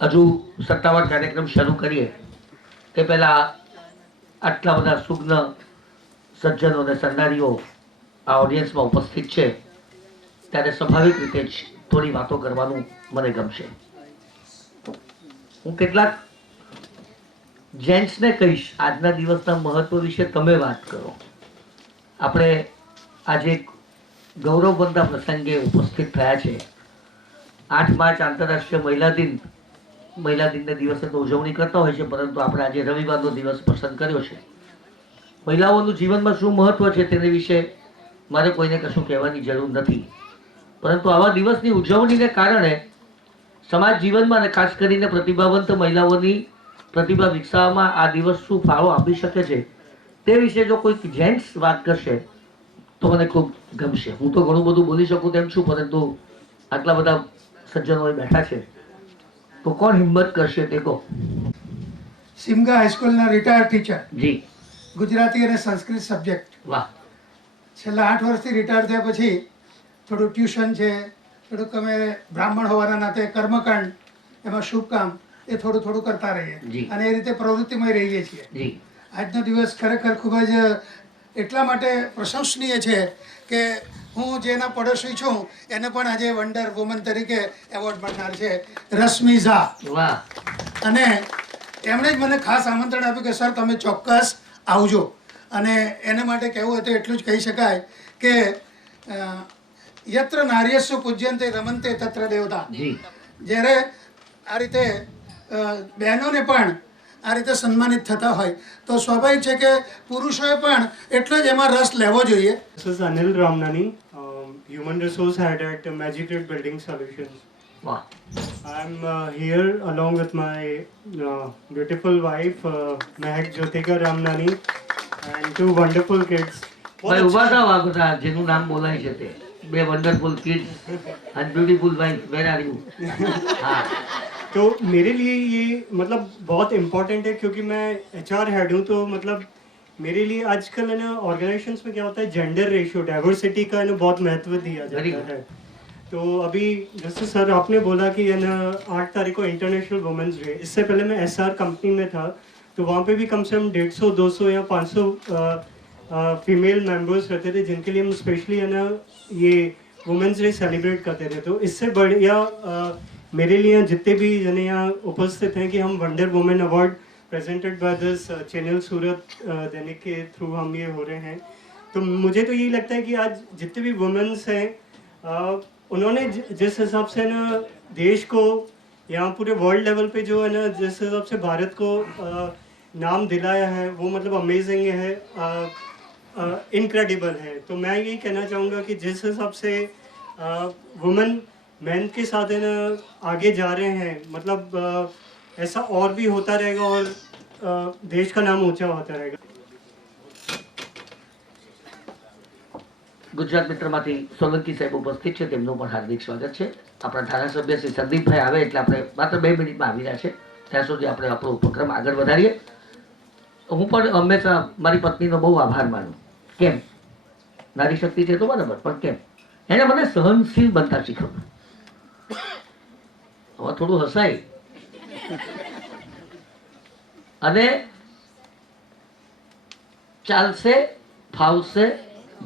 હજુ સત્તાવાર કાર્યક્રમ શરૂ કરીએ તે પહેલાં આટલા બધા સુગ્ન સજ્જનો અને સન્નારીઓ આ ઓડિયન્સમાં ઉપસ્થિત છે ત્યારે સ્વાભાવિક રીતે જ થોડી વાતો કરવાનું મને ગમશે. હું કેટલાક જેન્ટ્સને કહીશ આજના દિવસના મહત્વ વિશે તમે વાત કરો. આપણે આજે એક ગૌરવવંતા પ્રસંગે ઉપસ્થિત થયા છે. 8 માર્ચ આંતરરાષ્ટ્રીય મહિલા દિનને દિવસે તો ઉજવણી કરતા હોય છે, પરંતુ આપણે આજે રવિવારનો દિવસ પસંદ કર્યો છે. મહિલાઓનું જીવનમાં શું મહત્વ છે તેની વિશે મારે કોઈને કશું કહેવાની જરૂર નથી, પરંતુ આવા દિવસની ઉજવણીને કારણે સમાજ જીવનમાં અને ખાસ કરીને પ્રતિભાવંત મહિલાઓની પ્રતિભા વિકસાવવામાં આ દિવસ શું ફાળો આપી શકે છે તે વિશે જો કોઈક જેન્ટ્સ વાત કરશે તો મને ખૂબ ગમશે. હું તો ઘણું બધું બોલી શકું તેમ છું, પરંતુ આટલા બધા સજ્જનો બેઠા છે તો કોણ હિંમત કરશે તે કહો. સિમગા હાઈસ્કૂલના રિટાયર્ડ ટીચર જી. ગુજરાતી અને સંસ્કૃત સબ્જેક્ટ. વાહ. છેલ્લા 8 વર્ષથી રિટાયર થયા પછી થોડું ટ્યુશન છે, થોડુંક અમે બ્રાહ્મણ હોવાના નાતે કર્મકાંડ એમાં શુભ કામ એ થોડું થોડું કરતા રહીએ અને એ રીતે પ્રવૃત્તિમાં રહીએ છીએ. આજનો દિવસ ખરેખર ખૂબ જ એટલા માટે પ્રશંસનીય છે કે હું જેના પડોશી છું એને પણ આજે વન્ડર વુમન તરીકે એવોર્ડ મળનાર છે રશ્મિ ઝા. વાહ. અને એમણે જ મને ખાસ આમંત્રણ આપ્યું કે સર તમે ચોક્કસ આવજો. અને એને માટે કહેવું હતું એટલું જ કહી શકાય કે યત્ર નાર્યસ્વ પૂજ્યંતે રમંતે તત્ર દેવતા. જ્યારે આ રીતે બહેનોને પણ આ રીતે સન્માનિત થતા હોય તો સ્વાભાવિક છે કે પુરુષોએ પણ એટલો જ એમાં રસ લેવો જોઈએ. This is Anil Ramnani, Human Resource Head at Magic Grid Building Solutions. Wow. I'm here along with my beautiful wife, Mehak Jyotika Ramnani, and 2 wonderful kids. ભાઈ ઉભા થાવ, આ બધા જેનું નામ બોલાય છે તે બે wonderful kids and beautiful wife. Where are you? हाँ. तो मेरे लिए ये मतलब बहुत इम्पोर्टेंट है क्योंकि मैं HR हेड हूँ. तो मतलब मेरे लिए आजकल है ना ऑर्गेनाइजेशंस में क्या होता है, जेंडर रेशियो डाइवर्सिटी का है ना बहुत महत्व दिया जाता है. तो अभी जैसे सर आपने बोला कि है ना 8 तारीख को इंटरनेशनल वुमेन्स डे. इससे पहले मैं SR कंपनी में था तो वहाँ पे भी कम से कम 150, 200 या 500 फीमेल मेंबर्स रहते थे जिनके लिए हम स्पेशली है ना ये वुमेन्स डे सेलिब्रेट करते थे. तो इससे बढ़िया मेरे लिए जितने भी जने यहाँ उपस्थित हैं कि हम wonder women award presented by this channel Surat Dainik के थ्रू हम ये हो रहे हैं. तो मुझे तो यही लगता है कि आज जितने भी वुमेन्स हैं उन्होंने जिस हिसाब से ना देश को यहाँ पूरे वर्ल्ड लेवल पे जो है ना जिस हिसाब से भारत को नाम दिलाया है वो मतलब अमेजिंग है, इनक्रेडिबल है. तो मैं यही कहना चाहूँगा कि जिस हिसाब से वुमेन मैन के साथ है ना आगे जा रहे हैं, मतलब ऐसा और भी होता रहेगा और देश का नाम ऊंचा होता रहेगा. ગુજરાત મિત્રમાંથી સોલંકી સાહેબ ઉપસ્થિત છે, તેમનું પણ હાર્દિક સ્વાગત છે. આપણા ધારાસભ્ય શ્રી સંદીપભાઈ આવે એટલે આપણે માત્ર 2 મિનિટમાં આવી રહ્યા છે, ત્યાં સુધી આપણે આપણો ઉપક્રમ આગળ વધારીએ. હું પણ હંમેશા મારી પત્નીનો બહુ આભાર માનું. કેમ? નારી શક્તિ છે તો બરાબર, પણ કેમ એને મને સહનશીલ બનતા શીખવ્યું. હવે થોડું હસાય અને ચાલશે, ફાવશે,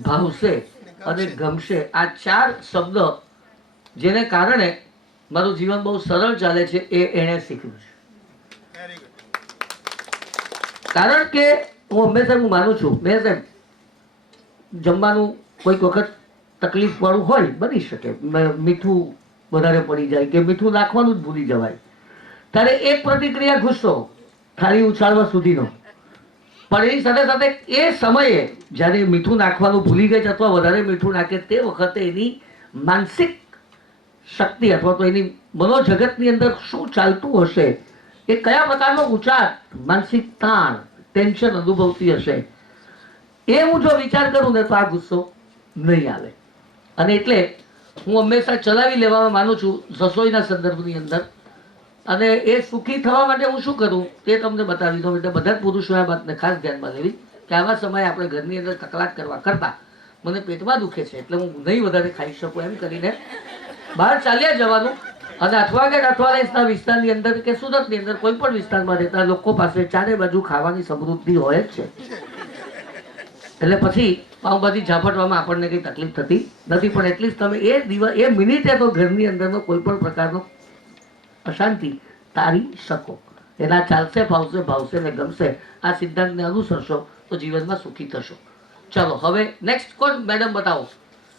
ભાવશે અને ગમશે આ 4 શબ્દ જેને કારણે મારું જીવન બહુ સરળ ચાલે છે એ એણે શીખ્યું છે. કારણ કે હું હંમેશા માનું છું મેં સાહેબ જમવાનું કોઈક વખત તકલીફ વાળું હોય, બની શકે મીઠું વધારે પડી જાય કે મીઠું નાખવાનું જ ભૂલી જવાય, ત્યારે એક પ્રતિક્રિયા ગુસ્સો થાળી ઉછાળવા સુધીનો. પણ એની સાથે સાથે એ સમયે જ્યારે મીઠું નાખવાનું ભૂલી ગઈ અથવા વધારે મીઠું નાખે તે વખતે એની માનસિક શક્તિ અથવા તો એની મનોજગતની અંદર શું ચાલતું હશે, એ કયા પ્રકારનો ઉચાર, માનસિક તાણ, ટેન્શન અનુભવતી હશે, એ હું જો વિચાર કરું ને તો આ ગુસ્સો નહીં આવે. અને એટલે હું હંમેશા ચલાવી લેવામાં માનું છું રસોઈના સંદર્ભની અંદર. અને એ સુખી થવા માટે હું શું કરું તે તમને બતાવી દઉં. એટલે બધા જ પુરુષોએ આ વાતને ખાસ ધ્યાનમાં લેવી કે આવા સમયે આપણે ઘરની અંદર કકળાટ કરવા કરતાં મને પેટમાં દુખે છે એટલે હું નહીં વધારે ખાઈ શકું એમ કરીને બહાર ચાલ્યા જવાનું અને અથવા કે અઠવાડિયાના વિસ્તારની અંદર કે સુરતની અંદર કોઈ પણ વિસ્તારમાં રહેતા લોકો પાસે ચારે બાજુ ખાવાની સમૃદ્ધિ હોય જ છે. એટલે પછી પાઉંભાજી ઝાપટવામાં આપણને કંઈ તકલીફ થતી નથી. પણ એટલીસ્ટ તમે એ દિવસ એ મિનિટે તો ઘરની અંદરનો કોઈ પણ પ્રકારનો અશાંતિ તારી શકો. એના ચાલશે, ફાવશે, ભાવશે ને ગમશે. આ સિદ્ધાંતને અનુસરશો તો જીવનમાં સુખી થશો. ચલો હવે નેક્સ્ટ કોણ મેડમ બતાવો.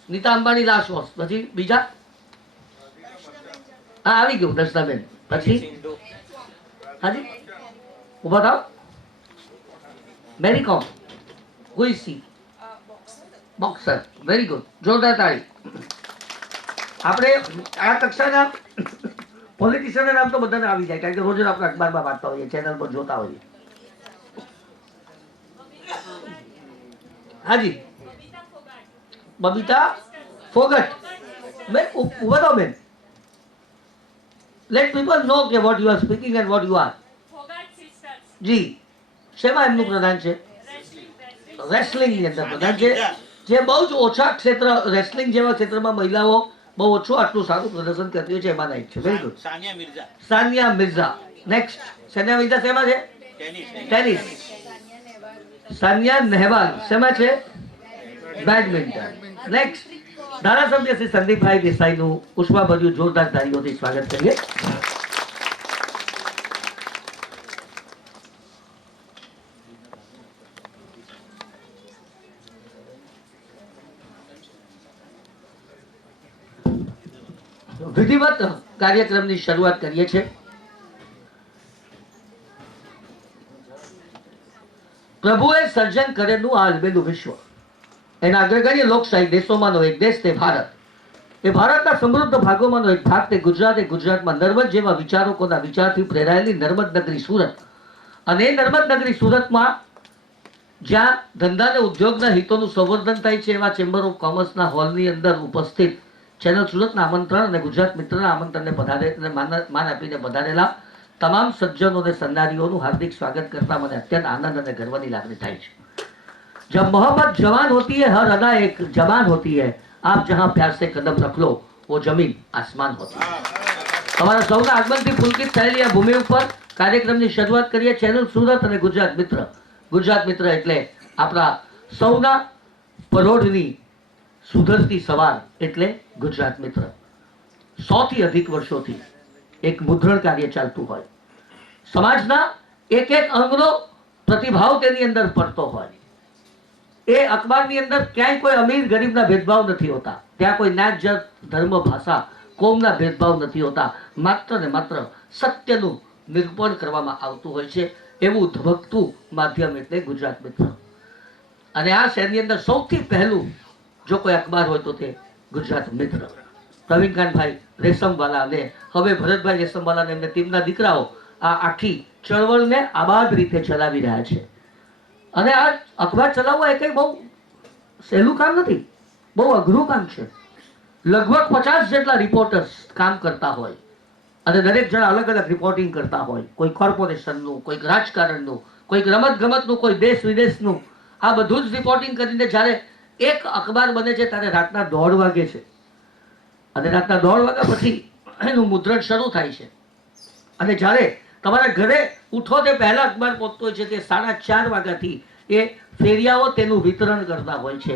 નીતા અંબાણી લાસ્ટ વોસ, પછી બીજા હા આવી ગયું દર્શનાબેન. પછી હાજી ઉભા થાવ. મેરી કોમ who is C? Boxer. Very good, જોરદાર તાળી. આપણે આ કક્ષાના પોલિટિશિયનના નામ તો બધાને આવી જાય, કારણ કે રોજ આપણે અખબારમાં વાંચતા હોઈએ, ચેનલ પર જોતા હોઈએ. હાજી બબીતા ફોગટ. મેં ઉભા થાવ બેન. લેટ પીપલ નો કે what you are speaking and what you are. જી શેમાં એમનું પ્રધાન છે? રેસલિંગ ની અંદર પ્રધાન છે, જે બહુ જ ઓછા ક્ષેત્ર રેસલિંગ જેવા ક્ષેત્રમાં મહિલાઓ બહુ ઓછું આટલું સારું પ્રદર્શન કરતી હોય છે, એમાંના એક છે. Very good. Sania Mirza. Next. Sania Mirza શેમાં છે? ટેનિસ. સાનિયા નેહવાલ શેમાં છે? બેડમિન્ટન. નેક્સ્ટ. ધારાસભ્ય શ્રી સંદીપભાઈ દેસાઈનું પુષ્પાભર્યું જોરદાર તાળીઓથી સ્વાગત કરીએ. વિધિવત કાર્યક્રમની શરૂઆત કરીએ છીએ. પ્રભુએ સર્જન કરેલું આ અલબેલું વિશ્વ, એના અગ્રગણ્ય લોકશાહી દેશોમાંનો એક દેશ તે ભારત. એ ભારતના સમૃદ્ધ ભાગોમાંનો એક ભાગ તે ગુજરાત. એ ગુજરાતમાં નર્મદ જેવા વિચારકોના વિચારથી પ્રેરાયેલી નર્મદ નગરી સુરત. અને એ નર્મદ નગરી સુરતમાં જ્યાં ધંધા અને ઉદ્યોગના હિતોનું સંવર્ધન થાય છે, એવા ચેમ્બર ઓફ કોમર્સના હોલની અંદર ઉપસ્થિત ચેનલ સુરતના આમંત્રણ અને ગુજરાત મિત્રના આમંત્રણને માન આપીને પધારેલા તમામ સજ્જનો અને સન્નારીઓનું હાર્દિક સ્વાગત કરતા મને અત્યંત આનંદ અને ગર્વની લાગણી થાય છે. जब मोहब्बत जवान होती है, हर अदा एक जवान होती है. आप जहां प्यार से कदम रख लो, वो जमीन आसमान होती है. તમારા સૌના આગમનથી પુલકિત થયેલી આ ભૂમિ ઉપર કાર્યક્રમની શરૂઆત કરીએ. ચેનલ સુરત અને ગુજરાત મિત્ર. ગુજરાત મિત્ર એટલે આપણા સૌના પરોઢની સુધરતી સવાર એટલે ગુજરાત મિત્ર. 100 થી અધિક વર્ષોથી એક મુદ્રણ કાર્ય ચાલતું હોય, સમાજના એક એક અંગનો પ્રતિભાવ તેની અંદર પડતો હોય. એ અખબારની અંદર ક્યાંય કોઈ અમીર ગરીબના ભેદભાવ નથી હોતા. ત્યાં કોઈ નાત જાત ધર્મ ભાષા કોમના ભેદભાવ નથી હોતા. માત્ર ને માત્ર સત્યનું નિરૂપણ કરવામાં આવતું હોય છે. એવું ધબકતું માધ્યમ એટલે ગુજરાત મિત્ર. અને આ શહેરની અંદર સૌથી પહેલું જો કોઈ અખબાર હોય તો તે ગુજરાત મિત્ર. પ્રવીણકાંતભાઈ રેશમવાલા અને હવે ભરતભાઈ રેશમવાલા અને એમને તેમના દીકરાઓ આ આખી ચળવળને આબાદ રીતે ચલાવી રહ્યા છે. અને આ અખબાર ચલાવવા એ કંઈ બહુ સહેલું કામ નથી, બહુ અઘરું કામ છે. લગભગ 50 જેટલા રિપોર્ટર્સ કામ કરતા હોય અને દરેક જણા અલગ અલગ રિપોર્ટિંગ કરતા હોય. કોઈ કોર્પોરેશનનું, કોઈક રાજકારણનું, કોઈક રમત ગમતનું, કોઈ દેશ વિદેશનું. આ બધું જ રિપોર્ટિંગ કરીને જ્યારે એક અખબાર બને છે ત્યારે રાતના 1:30 વાગે છે. અને રાતના 1:30 વાગ્યા પછી એનું મુદ્રણ શરૂ થાય છે. અને જ્યારે તમારા ઘરે ઉઠો તે પહેલા અખબાર પહોંચતો હોય છે તે 4:30 વાગ્યાથી એ ફેરિયાઓ તેનું વિતરણ કરતા હોય છે.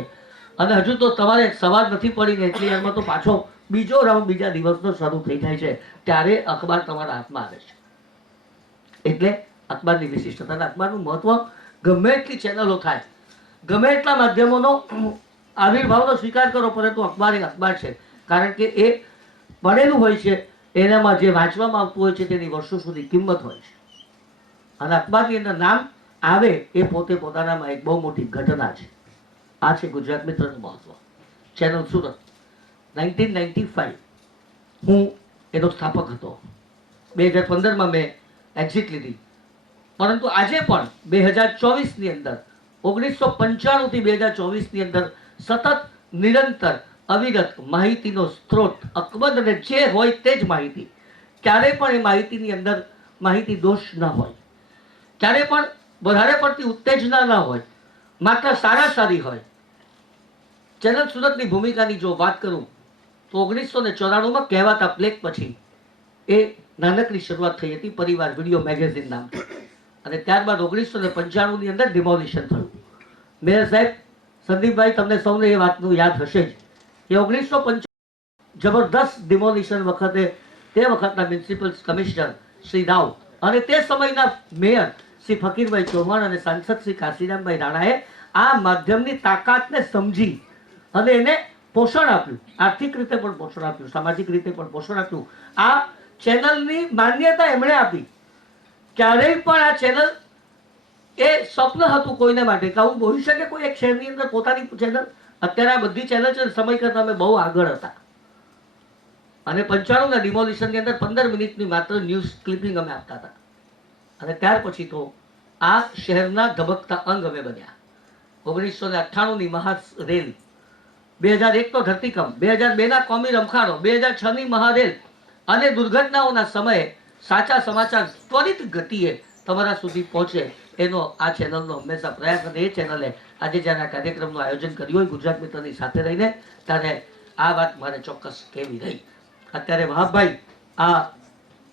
અને હજુ તો તમારે સવાર નથી પડીને એટલી વારમાં તો પાછો બીજો રાઉન્ડ બીજા દિવસનો શરૂ થઈ જાય છે. ત્યારે અખબાર તમારા હાથમાં આવે છે. એટલે અખબારની વિશિષ્ટતા અને અખબારનું મહત્વ ગમે એટલી ચેનલો થાય, ગમે એટલા માધ્યમોનો આવિર્ભાવનો સ્વીકાર કરો, પરંતુ અખબાર એ અખબાર છે. કારણ કે એ ભણેલું હોય છે, એનામાં જે વાંચવામાં આવતું હોય છે તેની વર્ષો સુધી કિંમત હોય છે. અને અખબારની અંદર નામ આવે એ પોતે પોતાનામાં એક બહુ મોટી ઘટના છે. આ છે ગુજરાત મિત્રનું મહત્વ. ચેનલ સુરત 1995 હું એનો સ્થાપક હતો. 2015માં મેં એક્ઝિટ લીધી. પરંતુ આજે પણ 2024ની અંદર 1995 થી 2024ની અંદર સતત નિરંતર અવિરત માહિતીનો સ્ત્રોત અકબંધ, અને જે હોય તે જ માહિતી. ક્યારે પણ એ માહિતીની અંદર માહિતી દોષ ન હોય, ક્યારે પણ વધારે પડતી ઉત્તેજના ન હોય, માત્ર સારા સારી હોય. ચેનલ સુરતની ભૂમિકાની જો વાત કરું તો 1994માં કહેવાતા પ્લેગ પછી એ નાનકડી શરૂઆત થઈ હતી પરિવાર વિડીયો મેગેઝિન નામથી, અને ત્યારબાદ 1995ની અંદર ડિમોલિશન થયું. મેયર સાહેબ સંદીપભાઈ, તમને સૌને એ વાતનું યાદ હશે જ કે 1995 જબરદસ્ત ડિમોલિશન વખતે તે વખતના મ્યુનિસિપલ કમિશનર શ્રી રાવ અને તે સમયના મેયર શ્રી ફકીરભાઈ ચૌહાણ અને સાંસદ શ્રી કાશીરામભાઈ રાણાએ આ માધ્યમની તાકાતને સમજી અને એને પોષણ આપ્યું, આર્થિક રીતે પણ પોષણ આપ્યું, સામાજિક રીતે પણ પોષણ આપ્યું. આ ચેનલની માન્યતા એમણે આપી. ક્યારેય પણ આ ચેનલ એ સ્વપ્ન હતું કોઈને માટે કે આવું બોલી શકે કોઈ એક શહેરની અંદર પોતાની ચેનલ. અત્યારે આ બધી ચેનલ છે સમય કરતા અમે બહુ આગળ હતા, અને 95ના ડિમોલિશનની અંદર 15 મિનિટની માત્ર ન્યૂઝ ક્લિપિંગ અમે આપતા હતા, અને ત્યાર પછી તો આ શહેરના ધબકતા અંગ અમે બન્યા. 1998ની મહારેલ, 2001નો ધરતીકંપ, 2002ના કોમી રમખાણો, 2006ની મહારેલ અને દુર્ઘટનાઓના સમયે સાચા સમાચાર ત્વરિત ગતિએ તમારા સુધી પહોંચે એનો આ ચેનલનો હંમેશા પ્રયાસ. અને એ ચેનલે આજે જ્યારે આ કાર્યક્રમનું આયોજન કર્યું હોય ગુજરાત મિત્રની સાથે રહીને, ત્યારે આ વાત મારે ચોક્કસ કહેવી રહી. અત્યારે વહાબભાઈ આ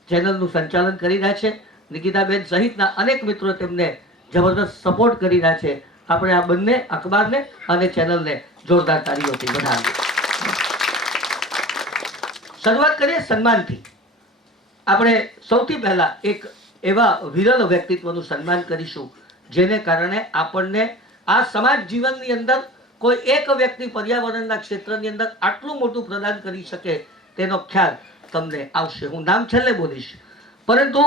ચેનલનું સંચાલન કરી રહ્યા છે, નિકિતાબેન સહિતના અનેક મિત્રો તેમને જબરદસ્ત સપોર્ટ કરી રહ્યા છે. આપણે આ બંને અખબારને અને ચેનલને જોરદાર તાળીઓથી વધાવીએ. શરૂઆત કરીએ સન્માનથી. આપણે સૌથી પહેલા એક એવા વિરલ વ્યક્તિત્વનું સન્માન કરીશું જેને કારણે આપણને આ સમાજ જીવનની અંદર કોઈ એક વ્યક્તિ પર્યાવરણના ક્ષેત્રની અંદર આટલું મોટું પ્રદાન કરી શકે તેનો ખ્યાલ તમને આવશે. હું નામ છેલ્લે બોલીશ, પરંતુ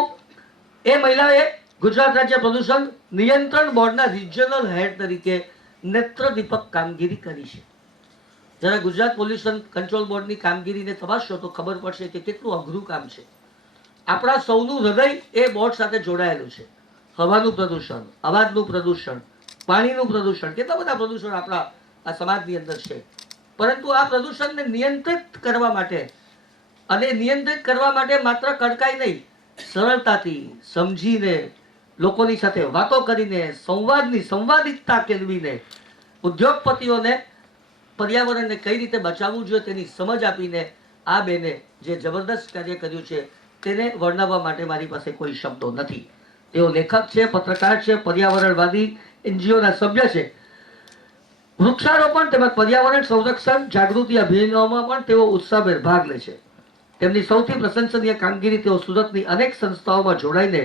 એ મહિલાએ ગુજરાત રાજ્ય પ્રદૂષણ નિયંત્રણ બોર્ડના રિજનલ હેડ તરીકે નેત્રદીપક કામગીરી કરી છે. જ્યારે ગુજરાત પોલ્યુશન કંટ્રોલ બોર્ડની કામગીરીને તપાસશો તો ખબર પડશે કે કેટલું અઘરું કામ છે. આપણા સૌનું હૃદય એ બોર્ડ સાથે જોડાયેલું છે. હવાનું પ્રદૂષણ, અવાજનું પ્રદૂષણ, પાણીનું પ્રદૂષણ, કેટલા બધા પ્રદૂષણ આપણા આ સમાજની અંદર છે. પરંતુ આ પ્રદૂષણને નિયંત્રિત કરવા માટે, અને નિયંત્રિત કરવા માટે માત્ર કડકાઈ નહીં, સરળતાથી સમજીને, લોકોની સાથે વાતો કરીને, સંવાદિતતા કેળવીને, ઉદ્યોગપતિઓને પર્યાવરણને કઈ રીતે બચાવવું જોઈએ તેની સમજ આપીને આ બેને જે જબરદસ્ત કાર્ય કર્યું છે તેને વર્ણવવા માટે મારી પાસે કોઈ શબ્દો નથી. તેઓ લેખક છે, પત્રકાર છે, પર્યાવરણવાદી એનજીઓના સભ્ય છે. વૃક્ષારોપણ તેમજ પર્યાવરણ સંરક્ષણ જાગૃતિ અભિયાનોમાં પણ તેઓ ઉત્સાહભેર ભાગ લે છે. તેમની સૌથી પ્રશંસનીય કામગીરી તેઓ સુરતની અનેક સંસ્થાઓમાં જોડાઈને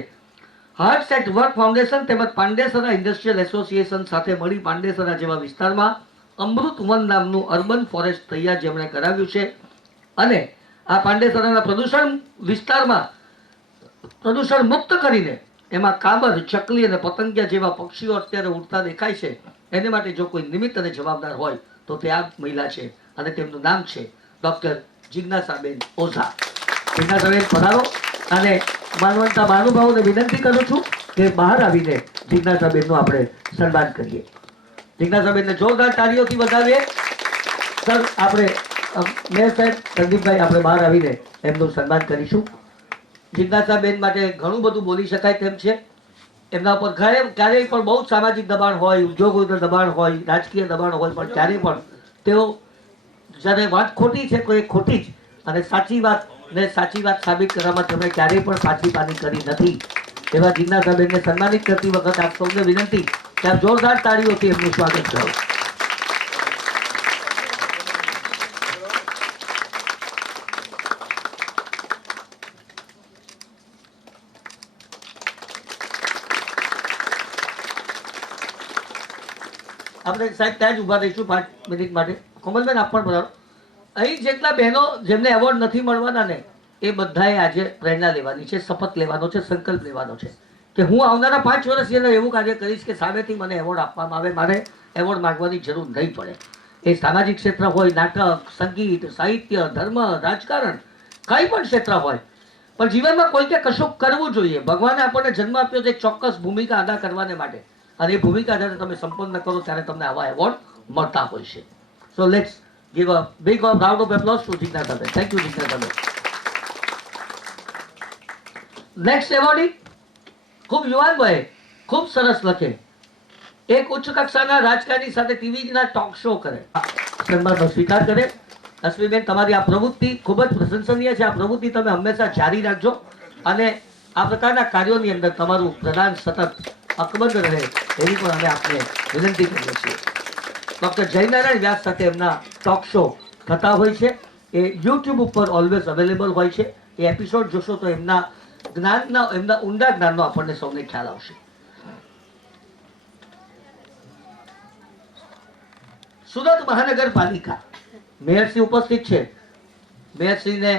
હાર્ટ્સ એટ વર્ક ફાઉન્ડેશન તેમજ પાંડેસરા ઇન્ડસ્ટ્રીયલ એસોસિએશન સાથે મળી પાંડેસરા જેવા વિસ્તારમાં અમૃત વન નામનું અર્બન ફોરેસ્ટ તૈયાર જેમણે કરાવ્યું છે. અને આ પાંડેસરાના પ્રદૂષણ વિસ્તારમાં પ્રદૂષણ મુક્ત કરીને એમાં કાબર, ચકલી અને પતંગિયા જેવા પક્ષીઓ અત્યારે ઉડતા દેખાય છે. એને માટે જો કોઈ નિમિત્ત અને જવાબદાર હોય તો તે આ મહિલા છે, અને તેમનું નામ છે ડૉક્ટર જિજ્ઞાસાબેન ઓઝા. જિજ્ઞાસાબેન પધારો, અને માનવંતા મહાનુભાવોને વિનંતી કરું છું કે બહાર આવીને જિજ્ઞાસાબેનનું આપણે સન્માન કરીએ. જિજ્ઞાસાબેનને જોરદાર તાળીઓથી વધાવીએ. સર, આપણે મેયર સાહેબ સંદીપભાઈ આપણે બહાર આવીને એમનું સન્માન કરીશું. જિજ્ઞાસાબેન માટે ઘણું બધું બોલી શકાય તેમ છે. એમના ઉપર ક્યારેય પણ બહુ સામાજિક દબાણ હોય, ઉદ્યોગોનું દબાણ હોય, રાજકીય દબાણ હોય, પણ ક્યારેય પણ તેઓ જ્યારે વાત ખોટી છે તો એ ખોટી જ, અને સાચી વાત સાબિત કરવામાં તેમણે ક્યારેય પણ પાછી પાની કરી નથી. એવા જિજ્ઞાસાબેનને સન્માનિત કરતી વખત આપ સૌને વિનંતી કે આપ જોરદાર તાળીઓથી એમનું સ્વાગત કરો. આપણે સાહેબ ત્યાં જ ઊભા રહીશું 5 મિનિટ માટે. કોમલબેન આપ પણ બરાબર. અહીં જેટલા બહેનો જેમને એવોર્ડ નથી મળવાના ને એ બધાએ આજે પ્રેરણા લેવાની છે, શપથ લેવાનો છે, સંકલ્પ લેવાનો છે કે હું આવનારા 5 વર્ષની અંદર એવું કાર્ય કરીશ કે સામેથી મને એવોર્ડ આપવામાં આવે, મારે એવોર્ડ માંગવાની જરૂર નહીં પડે. એ સામાજિક ક્ષેત્ર હોય, નાટક, સંગીત, સાહિત્ય, ધર્મ, રાજકારણ, કંઈ પણ ક્ષેત્ર હોય, પણ જીવનમાં કોઈકે કશું કરવું જોઈએ. ભગવાને આપણને જન્મ આપ્યો છે એક ચોક્કસ ભૂમિકા અદા કરવાને માટે, અને એ ભૂમિકા જ્યારે તમે સંપન્ન કરો ત્યારે તમને આવા એવોર્ડ મળતા હોય છે. So let's give a big round of applause to Jignasaben. Thank you, Jignasaben. Next awardee, ખૂબ યુવાન વયે, ખૂબ સરસ લખે, એક ઉચ્ચ કક્ષાના રાજકારણી સાથે ટીવીના ટોક શો કરે, સન્માનનો સ્વીકાર કરે અશ્વિનીબેન, તમારી આ પ્રવૃત્તિ ખૂબ જ પ્રશંસનીય છે. આ પ્રવૃત્તિ તમે હંમેશા જારી રાખજો અને આ પ્રકારના કાર્યોની અંદર તમારું પ્રદાન સતત અકબંધ રહે એવી પણ અમે આપને વિનંતી કરીએ છીએ. ડૉક્ટર જયનારાયણ વ્યાસ સાથે એમના ટોક શો થતા હોય છે. એ યુટ્યુબ ઉપર ઓલવેઝ અવેલેબલ હોય છે. એ એપિસોડ જોશો તો એમના ઊંડા જ્ઞાનનો આપણને સૌને ખ્યાલ આવશે. સુરત મહાનગરપાલિકા મેયરશ્રી ઉપસ્થિત છે. મેયરશ્રીને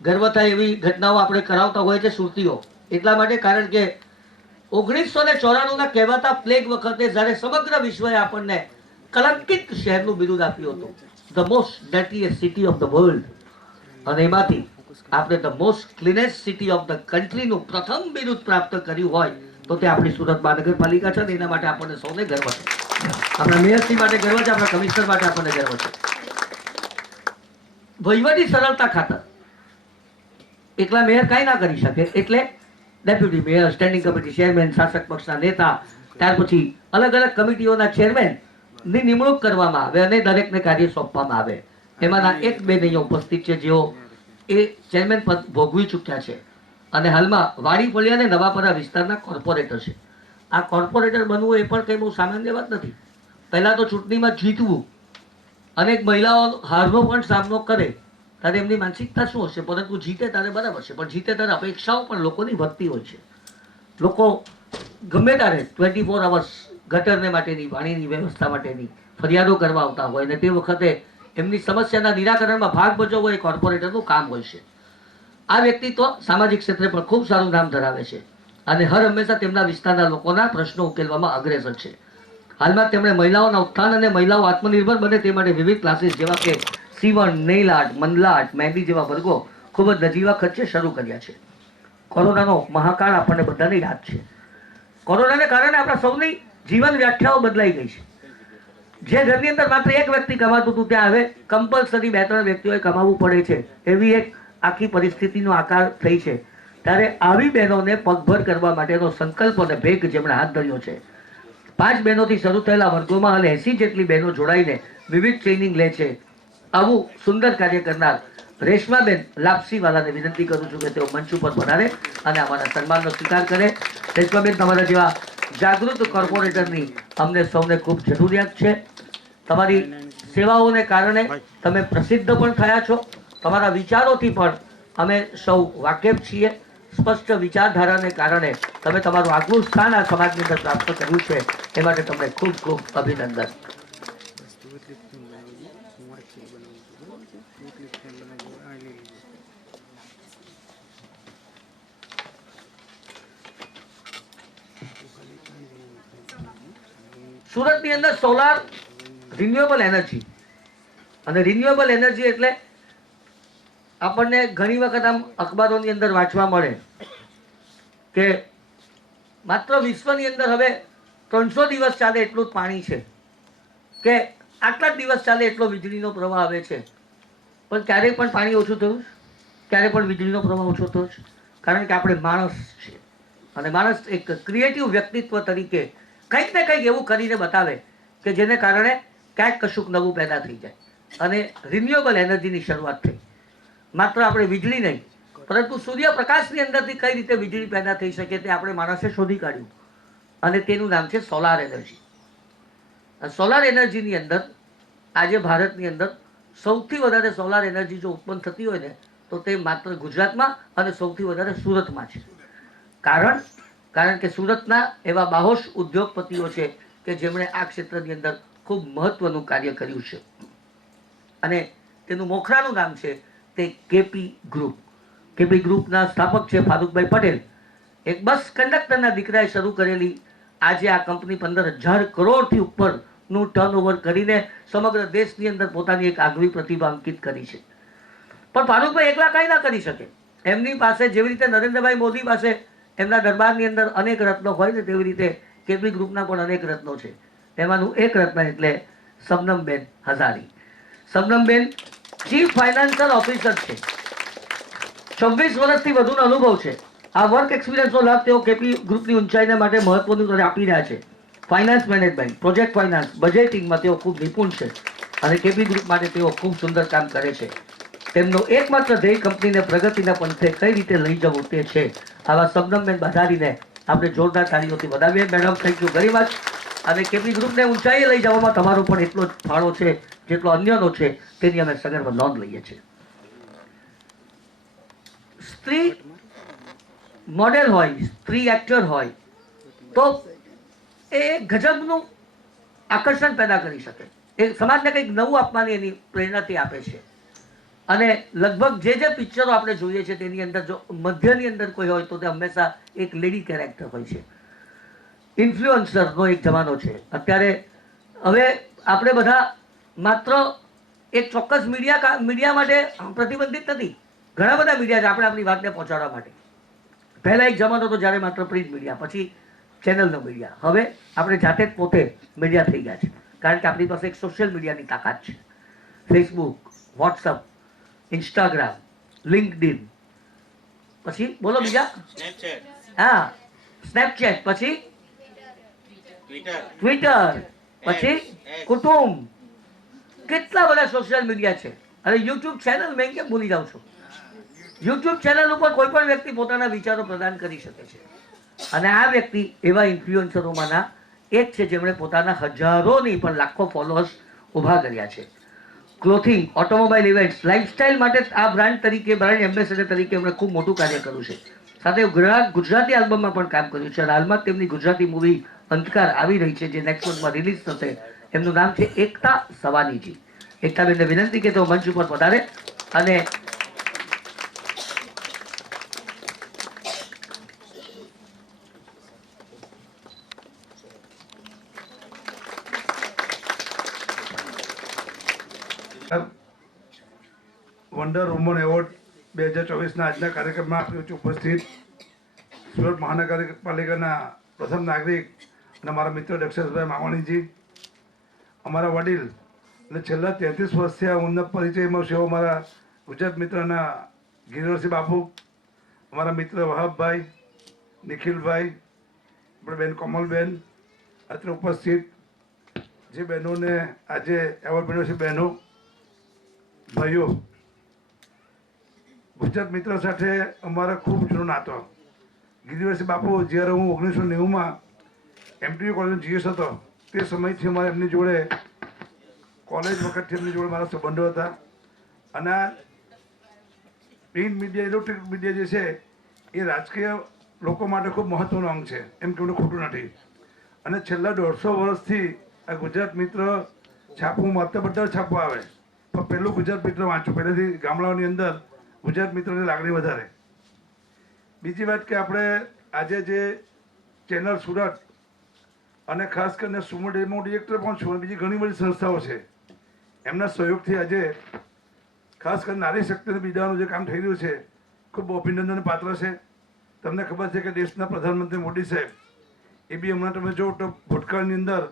ગર્વ થાય એવી ઘટનાઓ આપણે કરાવતા હોય છે સુરતીઓ, એટલા માટે કારણ કે 1994ના કહેવાતા પ્લેગ વખતે જ્યારે સમગ્ર વિશ્વએ આપણને કલંકિત શહેરનું બિરુદ આપ્યું હતું, the most dirtiest city of the world, અને એમાંથી આપણે the most cleanest city of the કન્ટ્રીનું પ્રથમ બિરુદ પ્રાપ્ત કર્યું હોય તો તે આપણી સુરત મહાનગરપાલિકા છે. એના માટે આપણને સૌને ગર્વ છે. આપણા મેયરશ્રી માટે ગર્વ છે, આપણા કમિશનર માટે આપણને ગર્વ છે. વહીવટી સરળતા ખાતર એકલા મેયર કાંઈ ના કરી શકે, એટલે deputy mayor, standing committee chairman, શાસક પક્ષના નેતા, ત્યાર પછી અલગ અલગ કમિટીઓના ચેરમેનની નિમણૂક કરવામાં આવે અને દરેકને કાર્ય સોંપવામાં આવે. એમાંના એક બે અહીંયા ઉપસ્થિત છે જેઓ એ ચેરમેન પદ ભોગવી ચૂક્યા છે અને હાલમાં વાડી ફળિયા અને નવાપરા વિસ્તારના કોર્પોરેટર છે. આ કોર્પોરેટર બનવું એ પણ કંઈ બહુ સામાન્ય વાત નથી. પહેલાં તો ચૂંટણીમાં જીતવું, અનેક મહિલાઓ હારનો પણ સામનો કરે ત્યારે એમની માનસિકતા શું હશે, પરંતુ જીતે ત્યારે બરાબર છે, પણ જીતે ત્યારે અપેક્ષાઓ પણ લોકોની વધતી હોય છે. લોકો ગમે ત્યારે 24 અવર્સ ગટરને માટેની, પાણીની વ્યવસ્થા માટેની ફરિયાદો કરવા આવતા હોય અને તે વખતે એમની સમસ્યાના નિરાકરણમાં ભાગ ભજવવો એ કોર્પોરેટરનું કામ હોય છે. આ વ્યક્તિત્વ સામાજિક ક્ષેત્રે પણ ખૂબ સારું નામ ધરાવે છે અને હર હંમેશા તેમના વિસ્તારના લોકોના પ્રશ્નો ઉકેલવામાં અગ્રેસર છે. હાલમાં તેમણે મહિલાઓના ઉત્થાન અને મહિલાઓ આત્મનિર્ભર બને તે માટે વિવિધ ક્લાસીસ જેવા કે સીવણ, નેઇલ આર્ટ, મંડલા આર્ટ, મહેંદી જેવા વર્ગો ખૂબ જ નજીવા ખર્ચે શરૂ કર્યા છે. કોરોનાનો મહાકાળ આપણને બધાને યાદ છે. કોરોનાને કારણે આપણા સૌની જીવન વ્યાખ્યાઓ બદલાઈ ગઈ છે. જે ઘરની અંદર માત્ર એક વ્યક્તિ કમાતું હતું ત્યાં હવે કમ્પલસરી 2-3 વ્યક્તિઓએ કમાવવું પડે છે, એવી એક આખી પરિસ્થિતિનો આકાર થઈ છે. ત્યારે આવી બહેનોને પગભર કરવા માટેનો સંકલ્પ અને ભેગ જેમણે હાથ ધર્યો છે. 5 બહેનોથી શરૂ થયેલા વર્ગોમાં અને 80 જેટલી બહેનો જોડાઈને વિવિધ ટ્રેનિંગ લે છે. આવું સુંદર કાર્ય કરનાર રેશમાબેન લાપસીવાલાને વિનંતી કરું છું કે તેઓ મંચ ઉપર પધારે અને અમારા સન્માનનો સ્વીકાર કરે. રેશમાબેન, તમારા જેવા જાગૃત કોર્પોરેટરની અમને સૌને ખૂબ જરૂરિયાત છે. તમારી સેવાઓને કારણે તમે પ્રસિદ્ધ પણ થયા છો. તમારા વિચારોથી પણ અમે સૌ વાકેફ છીએ. સ્પષ્ટ વિચારધારાને કારણે તમે તમારું આગવું સ્થાન આ સમાજની અંદર પ્રાપ્ત કર્યું છે, એ માટે તમને ખૂબ ખૂબ અભિનંદન. સુરતની અંદર સોલાર રિન્યુએબલ એનર્જી, અને રિન્યુએબલ એનર્જી એટલે આપણને ઘણી વખત આમ અખબારોની અંદર વાંચવા મળે કે માત્ર વિશ્વની અંદર હવે 300 દિવસ ચાલે એટલું જ પાણી છે, કે આટલા જ દિવસ ચાલે એટલો વીજળીનો પ્રવાહ આવે છે. પણ ક્યારેય પણ પાણી ઓછું થયું, ક્યારે પણ વીજળીનો પ્રવાહ ઓછો થયો છે? કારણ કે આપણે માણસ છે અને માણસ એક ક્રિએટિવ વ્યક્તિત્વ તરીકે કંઈક ને કંઈક એવું કરીને બતાવે કે જેને કારણે ક્યાંક કશુંક નવું પેદા થઈ જાય. અને રિન્યુએબલ એનર્જીની શરૂઆત થઈ. માત્ર આપણે વીજળી નહીં, પરંતુ સૂર્યપ્રકાશની અંદરથી કઈ રીતે વીજળી પેદા થઈ શકે તે આપણે માણસે શોધી કાઢ્યું અને તેનું નામ છે સોલાર એનર્જી. સોલાર એનર્જીની અંદર આજે ભારતની અંદર સૌથી વધારે સોલાર એનર્જી જો ઉત્પન્ન થતી હોય ને તો તે માત્ર ગુજરાતમાં અને સૌથી વધારે સુરતમાં છે. કારણ કે સુરતના એવા બાહોશ ઉદ્યોગપતિઓ છે કે જેમણે આ ક્ષેત્રની અંદર ખૂબ મહત્વનું કાર્ય કર્યું છે અને તેનું મોખરાનું નામ છે તે કેપી ગ્રુપ. કેપી ગ્રુપના સ્થાપક છે ફારૂકભાઈ પટેલ. એક બસ કંડક્ટરના દીકરાએ શરૂ કરેલી આજે આ કંપની 15,000 કરોડથી ઉપરનું ટર્નઓવર કરીને સમગ્ર દેશની અંદર પોતાની એક આગવી પ્રતિભા અંકિત કરી છે. પણ ફારૂકભાઈ એકલા કાંઈ ના કરી શકે. એમની પાસે જેવી રીતે નરેન્દ્રભાઈ મોદી પાસે એમના દરબારની અંદર અનેક રત્નો હોય ને તેવી રીતે કેપી ગ્રુપના પણ અનેક રત્નો છે. એમાંનું એક રત્ન એટલે શબનમબેન હઝારી. શબનમબેન ચીફ ફાઇનાન્શિયલ ઓફિસર છે. 26 વર્ષથી વધુનો અનુભવ છે. આ વર્ક એક્સપિરિયન્સનો લાભ તેઓ કેપી ગ્રુપની ઊંચાઈને માટે મહત્વનું આપી રહ્યા છે. ફાઇનાન્સ મેનેજમેન્ટ, પ્રોજેક્ટ ફાઇનાન્સ, બજેટિંગમાં તેઓ ખૂબ નિપુણ છે. અને કેપી ગ્રુપ માટે તેઓ ખૂબ સુંદર કામ કરે છે. તેમનો એકમાત્ર ધ્યેય કંપનીને પ્રગતિના પંથે કઈ રીતે લઈ જવું તે છે. આવા શબનમબેન બાધારીને આપણે જોરદાર તાળીઓથી વધાવીએ. Madam, thank you very much. અને કેપી ગ્રુપને ઊંચાઈએ લઈ જવામાં તમારો પણ એટલો જ ફાળો છે જેટલો અન્યનો છે, તેની અમે સગર્વ નોંધ લઈએ છીએ. સ્ત્રી મોડેલ હોય, સ્ત્રી એક્ટર હોય તો એ ગજબનું આકર્ષણ પેદા કરી શકે, એ સમાજને કંઈક નવું આપવાની એની પ્રેરણાથી આપે છે. અને લગભગ જે પિક્ચરો આપણે જોઈએ છીએ તેની અંદર જો મધ્યની અંદર કોઈ હોય તો તે હંમેશા એક લેડી કેરેક્ટર હોય છે. ઇન્ફ્લુઅન્સરનો એક જમાનો છે અત્યારે. હવે આપણે બધા માત્ર એક ચોક્કસ મીડિયા માટે પ્રતિબંધિત નથી. ઘણા બધા મીડિયા છે આપણે આપણી વાતને પહોંચાડવા માટે. પહેલા એક જમાનો હતો જ્યારે માત્ર પ્રિન્ટ મીડિયા, પછી ચેનલનો મીડિયા. હવે આપણે જાતે જ પોતે મીડિયા થઈ ગયા છે, કારણ કે આપણી પાસે એક સોશિયલ મીડિયાની તાકાત છે. ફેસબુક, વોટ્સઅપ, ઇન્સ્ટાગ્રામ, લિંક્ડઇન, પછી બોલો બીજા, હા સ્નેપચેટ, પછી ટ્વિટર, પછી કુટુંબ, કેટલા બધા સોશિયલ મીડિયા છે. અને યુટ્યુબ ચેનલ, મેં કેમ ભૂલી જાઉં છું. યુટ્યુબ ચેનલ ઉપર કોઈ પણ વ્યક્તિ પોતાના વિચારો પ્રદાન કરી શકે છે. અને આ વ્યક્તિ એવા ઇન્ફ્લુઅન્સરોમાંના એક છે જેમણે પોતાના હજારો નહીં પણ લાખો ફોલોઅર્સ ઊભા કર્યા છે. ક્લોથિંગ, ઓટોમોબાઈલ ઇવેન્ટ્સ, લાઇફસ્ટાઇલ માટે આ બ્રાન્ડ તરીકે, બ્રાન્ડ એમ્બેસેડર તરીકે એમણે ખૂબ મોટું કાર્ય કર્યું છે. સાથે ગુજરાતી આલ્બમમાં પણ કામ કર્યું છે. અને હાલમાં તેમની ગુજરાતી મૂવી અંધકાર આવી રહી છે, જે નેક્સ્ટ મંથમાં રિલીઝ થશે. એમનું નામ છે એકતા સવાનીજી. એકતાબેનને વિનંતી કે તેઓ મંચ ઉપર પધારે. અને વન્ડર વુમન એવોર્ડ 2024ના આજના કાર્યક્રમમાં આપણી વચ્ચે ઉપસ્થિત સુરત મહાનગરપાલિકાના પ્રથમ નાગરિક અને મારા મિત્ર દક્ષેશભાઈ માવાણીજી, અમારા વડીલ અને છેલ્લા 33 વર્ષથી આ ઉન્નત પરિચયમાં છે અમારા ગુજરાત મિત્રના ગિરિવરસિંહ બાપુ, અમારા મિત્ર વહાબભાઈ, નિખિલભાઈ, આપણે બેન કોમલબેન, અત્રે ઉપસ્થિત જે બહેનોને આજે એવોર્ડ મળ્યો છે, બહેનો, ભાઈઓ, ગુજરાત મિત્ર સાથે અમારા ખૂબ જૂનો નાતો. ગિરિવરસિંહ બાપુ, જ્યારે હું 1990માં MTU કોલેજનો GS હતો તે સમયથી અમારે એમની જોડે કોલેજ વખતથી એમની જોડે મારા સંબંધો હતા. અને આ પ્રિન્ટ મીડિયા, ઇલેક્ટ્રિક મીડિયા જે છે એ રાજકીય લોકો માટે ખૂબ મહત્વનું અંગ છે, એમ કેવું ખોટું નથી. અને છેલ્લા 150 વર્ષથી આ ગુજરાત મિત્ર છાપવું માત્ર બધા છાપવા આવે પણ પહેલું ગુજરાત મિત્ર વાંચું. પહેલેથી ગામડાઓની અંદર ગુજરાત મિત્રની લાગણી વધારે. બીજી વાત કે આપણે આજે જે ચેનલ સુરત અને ખાસ કરીને સુમર ડેમો ડિરેક્ટર પણ છું, અને બીજી ઘણી બધી સંસ્થાઓ છે, એમના સહયોગથી આજે ખાસ કરીને નારી શક્તિને બિરદાવવાનું જે કામ થઈ રહ્યું છે ખૂબ અભિનંદનને પાત્ર છે. તમને ખબર છે કે દેશના પ્રધાનમંત્રી મોદી સાહેબ એ બી હમણાં તમે જો તો ભૂતકાળની અંદર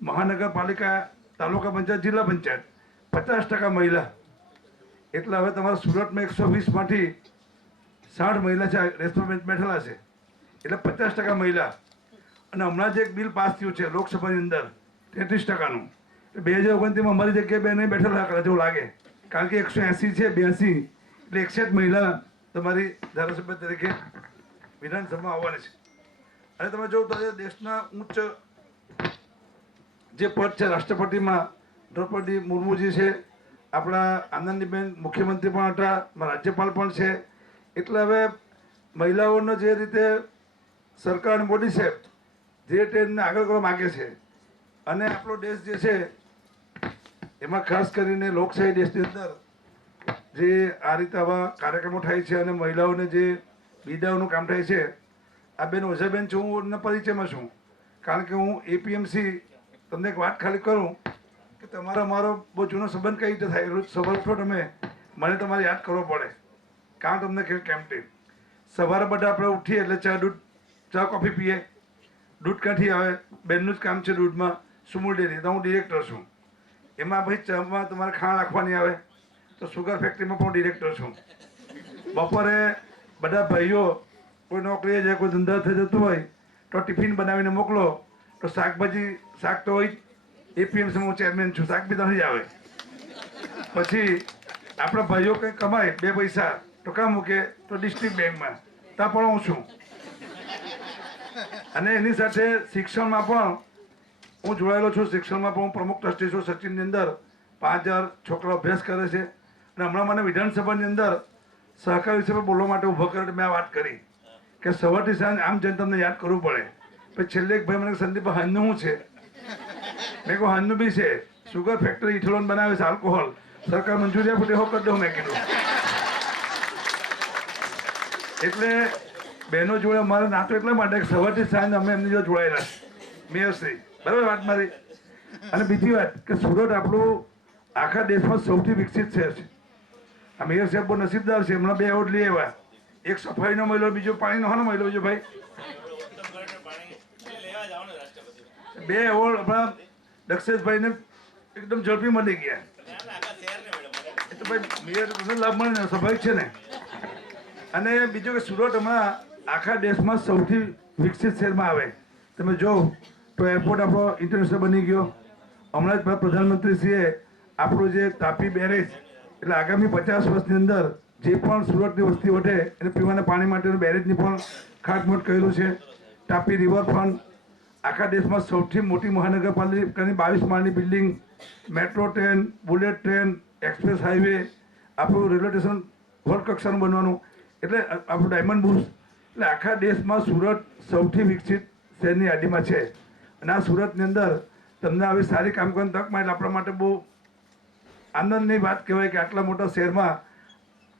મહાનગરપાલિકા, તાલુકા પંચાયત, જિલ્લા પંચાયત 50% મહિલા. એટલે હવે તમારા સુરતમાં 120માંથી 60 મહિલા છે, રેસ્ટોરન્ટ બેઠેલા છે, એટલે 50% મહિલા. અને હમણાં જ એક બિલ પાસ થયું છે લોકસભાની અંદર 33%નું. 2029માં અમારી જગ્યાએ બે નહીં બેઠેલા કરે જેવું લાગે, કારણ કે 180 છે, 82 એટલે 61 મહિલા તમારી ધારાસભ્ય તરીકે વિધાનસભામાં આવવાની છે. અને તમે જો તો દેશના ઉચ્ચ જે પદ છે રાષ્ટ્રપતિમાં દ્રૌપદી મુર્મુજી છે, આપણા આનંદીબેન મુખ્યમંત્રી પણ હતા, રાજ્યપાલ પણ છે. એટલે હવે મહિલાઓનો જે રીતે સરકાર મોદી સાહેબ જે ટ્રેનને આગળ કરવા માગે છે, અને આપણો દેશ જે છે એમાં ખાસ કરીને લોકશાહી દેશની અંદર જે આ રીતે આવા કાર્યક્રમો થાય છે અને મહિલાઓને જે બિરદાવવાનું કામ થાય છે. આ બેન ઓઝાબેન છું, હું એમના પરિચયમાં છું, કારણ કે હું APMC, તમને એક વાત ખાલી કરું કે તમારો મારો બહુ જૂનો સંબંધ કઈ રીતે થાય. રોજ સવાર ઉઠો તમે, મને તમારે યાદ કરવો પડે, કામ તમને કેમ તે. સવારે બધા આપણે ઉઠીએ એટલે ચા કોફી પીએ. દૂધ ક્યાંથી આવે? બેનનું જ કામ છે દૂધમાં, સુમૂલ ડેરી, તો હું ડિરેક્ટર છું. એમાં ભાઈ ચામાં તમારે ખાંડ નાખવાની આવે તો સુગર ફેક્ટરીમાં પણ ડિરેક્ટર છું. બપોરે બધા ભાઈઓ કોઈ નોકરીએ જાય, કોઈ ધંધા થઈ જતું હોય તો ટિફિન બનાવીને મોકલો, તો શાકભાજી, શાક તો હોય APMC હું ચેરમેન છું, શાક બી નથી આવે. પછી આપણા ભાઈઓ કંઈ કમાય 2 પૈસા તો કાં મૂકે તો ડિસ્ટ્રિક્ટ બેંકમાં ત્યાં પણ હું છું. અને એની સાથે શિક્ષણમાં પણ હું જોડાયેલો છું. શિક્ષણમાં પણ હું પ્રમુખ ટ્રસ્ટી છું. સચિનની અંદર 5000 છોકરાઓ અભ્યાસ કરે છે. અને હમણાં મને વિધાનસભાની અંદર સહકાર વિશે પણ બોલવા માટે ઊભો કર્યો. મેં આ વાત કરી કે સવારથી સાંજ આમ જનતાને યાદ કરવું પડે. પછી છેલ્લે એક ભાઈ મને સંદીપ હાનનું શું છે? મેં કહું હાનનું બી છે, સુગર ફેક્ટરી ઇથેનોલ બનાવે છે, આલ્કોહોલ સરકાર મંજૂરી આપે હો કરી દઉં. મેં કીધું એટલે બહેનો જોડે અમારે નાતો એટલા માટે કે સવારથી સાંજ અમે એમની જોડે જોડાયેલા છે. મેયરશ્રી બરાબર વાત મારી. અને બીજી વાત કે સુરત આપણું આખા દેશમાં સૌથી વિકસિત શહેર છે. આ મેયર સાહેબ બહુ નસીબદાર છે. હમણાં 2 એવોર્ડ લઈ આવ્યા. એક સફાઈનો મળ્યો, બીજો પાણીનો હાનો મળ્યો છે ભાઈ? 2 એવોર્ડ હમણાં દક્ષેશભાઈને એકદમ ઝડપી મળી ગયા. એ તો ભાઈ મેયર લાભ મળે ને, સ્વાભાવિક છે ને. અને બીજું કે સુરત હમણાં આખા દેશમાં સૌથી વિકસિત શહેરમાં આવે. તમે જો તો એરપોર્ટ આપણો ઇન્ટરનેશનલ બની ગયો. હમણાં જ પ્રધાનમંત્રીશ્રીએ આપણું જે તાપી બેરેજ એટલે આગામી 50 વર્ષની અંદર જે પણ સુરતની વસ્તી વધે એને પીવાના પાણી માટેનું બેરેજની પણ ખાતમુહૂર્ત કરેલું છે. તાપી રિવરફ્રન્ટ આખા દેશમાં સૌથી મોટી મહાનગરપાલિકાની 22 માળની building, metro train, bullet train, express highway, આપણું રેલવે સ્ટેશન વર્લ્ડ કક્ષાનું બનવાનું, એટલે આપણું ડાયમંડ બુર્સ. એટલે આખા દેશમાં સુરત સૌથી વિકસિત શહેરની યાદીમાં છે. અને આ સુરતની અંદર તમને આવી સારી કામ કરવાની તક મળે આપણા માટે બહુ આનંદની વાત કહેવાય કે આટલા મોટા શહેરમાં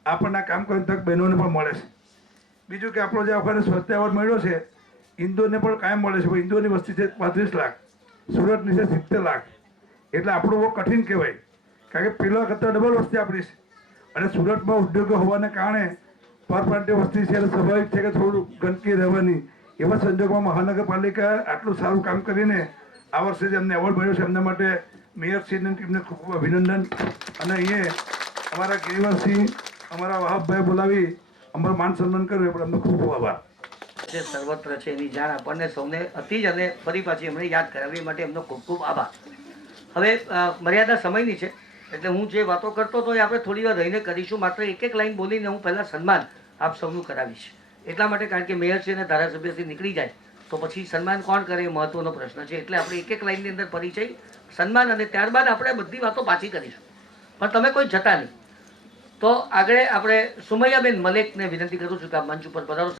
આપણને આ કામ કરવાની તક બહેનોને પણ મળે છે. બીજું કે આપણો જે વખતે સ્વચ્છતા એવોર્ડ મળ્યો છે, ઇન્દોરને પણ કાયમ મળે છે. ઇન્દોરની વસ્તી છે 35 લાખ, સુરતની છે 70 લાખ. એટલે આપણું બહુ કઠિન કહેવાય, કારણ કે પેલા કરતાં ડબલ વસ્તી આપણી છે. અને સુરતમાં ઉદ્યોગો હોવાને કારણે પરપ્રાંતીય વસ્તી છે, એટલે સ્વાભાવિક છે કે થોડું ગંદકી રહેવાની. એવા સંજોગોમાં મહાનગરપાલિકા આટલું સારું કામ કરીને આ વર્ષે જે અમને એવોર્ડ મળ્યો છે, એમના માટે મેયરશ્રીની ટીમને ખૂબ ખૂબ અભિનંદન. અને અહીંયા અમારા ગિરિવરસિંહ, અમારા વહાબભાઈ બોલાવી અમારું માન સન્માન કર્યું, પણ અમને ખૂબ ખૂબ આભાર. જે સર્વત્ર છે એની જાણ આપણને સૌને હતી જ, અને ફરી પાછી એમણે યાદ કરાવી માટે એમનો ખૂબ ખૂબ આભાર. હવે મર્યાદા સમયની છે, એટલે હું જે વાતો કરતો હતો એ આપણે થોડી વાર રહીને કરીશું. માત્ર એક એક લાઈન બોલીને હું પહેલાં સન્માન આપ સૌનું કરાવીશ. એટલા માટે કારણ કે મેયરશ્રી અને ધારાસભ્યશ્રી નીકળી જાય તો પછી સન્માન કોણ કરે એ મહત્વનો પ્રશ્ન છે. એટલે આપણે એક એક લાઈનની અંદર પરિચય, સન્માન અને ત્યારબાદ આપણે બધી વાતો પાછી કરીશું. પણ તમે કોઈ જતા નહીં. તો આગળ આપણે સુમૈયાબેન મલેકને વિનંતી કરું છું કે આપ મંચ ઉપર પધારો.